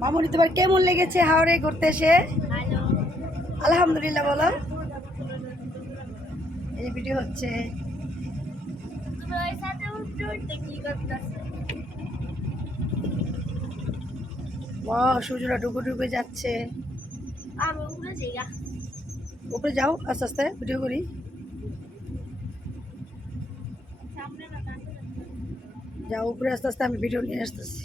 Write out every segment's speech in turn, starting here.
মামুনি তোমার কেমন লেগেছে হাওড়ে ঘুরতে এসে? আলহামদুলিল্লাহ বলো। এই ভিডিও হচ্ছে। সূর্যটা ডুবে ডুবে যাচ্ছে। উপরে যাও আস্তে আস্তে ভিডিও করি। যাও উপরে আস্তে আস্তে আমি ভিডিও নিয়ে আসতেছি।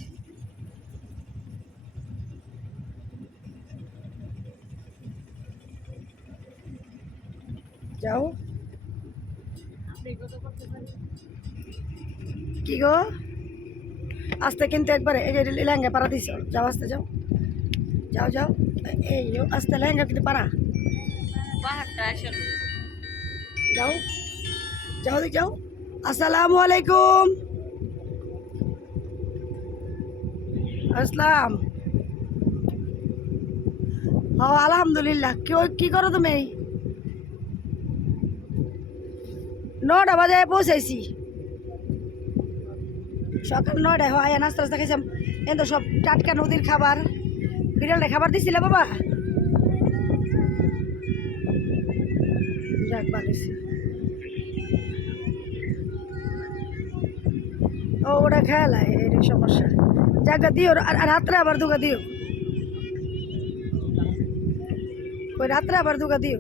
যাও আপনি কত করতে পারেন কি গো? আস্তে কিন্তু একবারে এই যে লেহেঙ্গা পাড়া দিছ। যাও আস্তে যাও। যাও যাও। এই যো, আস্তে লেহেঙ্গা কিন্তু পাড়া। পাহাড়টা আসলে। যাও। যাও দিক যাও। আসসালামু আলাইকুম। আসসালাম। ও আলহামদুলিল্লাহ। কি কি করো তুমি? নটা বাজে পৌঁছাইছি। সকাল নটায় হয় নাস্তা নাস্তা খাইছিলাম। এন তো সব টাটকা নদীর খাবার বিড়ালে খাবার দিছিলে বাবা? ও, ওটা খেয়ালায় এই সমস্যা। জায়গা দিও আর রাত্রে আবার দুগা দিও। ওই রাত্রে আবার দুগা দিও।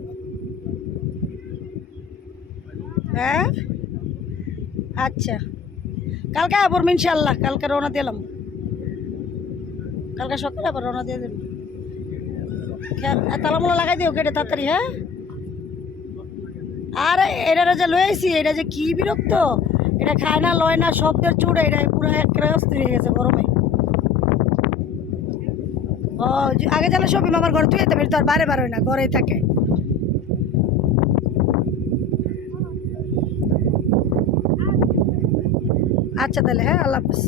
হ্যাঁ? আচ্ছা। কালকে আবার ইনশাল্লাহ কালকে রওনা দিলাম কালকে সকালে আবার রওনা দিয়ে দিলাম তালামুলা লাগাই দিও কেটে তাড়াতাড়ি হ্যাঁ? আর এটা যে লয়েছি এটা যে কি বিরক্ত। এটা খায় না, লয় না, শব্দের চুড়ে এটা পুরো অস্থির হয়ে গেছে গরমে। ও, আগে জানো সবই মামার ঘরে তুই তো আর বারে বারে না, ঘরেই থাকে। আচ্ছা তাহলে হ্যাঁ আল্লাহ হাফিজ।